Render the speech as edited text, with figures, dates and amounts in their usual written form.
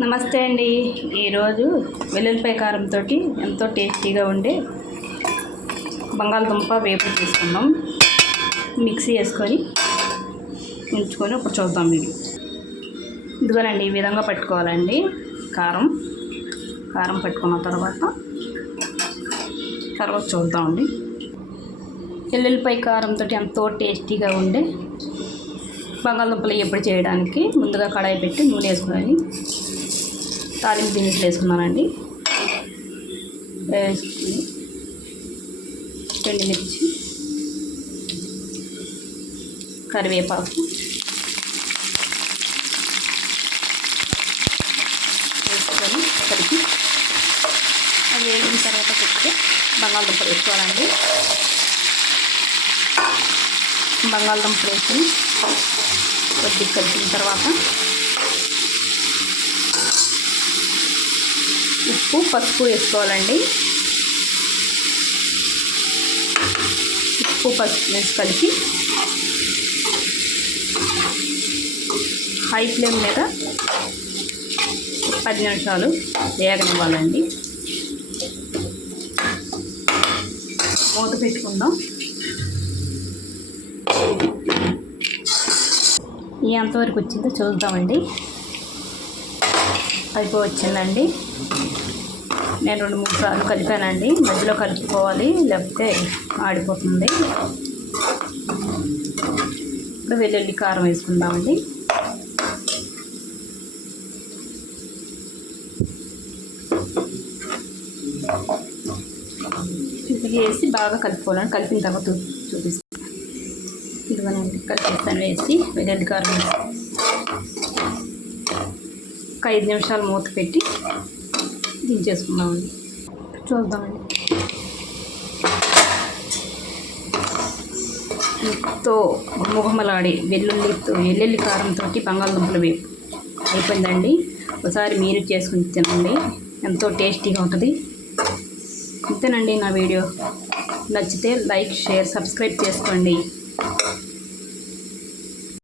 నమస్తే అండి. ఈరోజు వెల్లుల్లిపాయ కారంతో ఎంతో టేస్టీగా ఉండే బంగాళదుంప వేపుడు తీసుకుందాం. మిక్సీ వేసుకొని ఉంచుకొని ఇప్పుడు చూద్దాం. వీడియో ఇదిగోనండి, ఈ విధంగా పట్టుకోవాలండి. కారం పట్టుకున్న తర్వాత చూద్దామండి. వెల్లుల్లిపాయ కారంతో ఎంతో టేస్టీగా ఉండే బంగాళదుంపలు ఎప్పుడు చేయడానికి ముందుగా కడాయి పెట్టి నూనె వేసుకొని తాలింపు దినుసులు వేసుకున్నానండి. వేసుకుని ఎండుమిర్చి, కరివేపాకు వేసుకొని కలిపి అవి వేగిన తర్వాత కొద్దిగా బంగాళదుంపలు వేసుకోవాలండి. బంగాళదుంపలు వేసుకొని కొద్దిగా కలిపిన తర్వాత ఉప్పు, పసుపు వేసుకోవాలండి. ఉప్పు, పసుపు వేసి కలిపి హై ఫ్లేమ్ మీద 10 నిమిషాలు వేగనివ్వాలండి. మూత పెట్టుకుందాం. ఎంతవరకు వచ్చిందో చూద్దామండి. అయిపోవచ్చిందండి. నేను 2-3 సార్లు కలిపానండి. మధ్యలో కలుపుకోవాలి, లేకపోతే ఆడిపోతుంది. ఇప్పుడు వెల్లుల్లి కారం వేసుకుందామండి. ఇది వేసి బాగా కలుపుకోవాలండి. కలిపిన తర్వాత చూపిస్తాను. ఇదిగోనండి, కలిపిస్తాను. వేసి వెల్లుల్లి కారం వేసి ఒక 5 నిమిషాలు మూత పెట్టి దించేసుకుందామండి. చూద్దామండి. ఎంతో ముఘమలాడి వెల్లుల్లి కారంతో బంగాళదుంపలు వేపు అయిపోయిందండి. ఒకసారి మీరు చేసుకుని తినండి, ఎంతో టేస్టీగా ఉంటుంది. ఇంతేనండి నా వీడియో. నచ్చితే లైక్, షేర్, సబ్స్క్రైబ్ చేసుకోండి.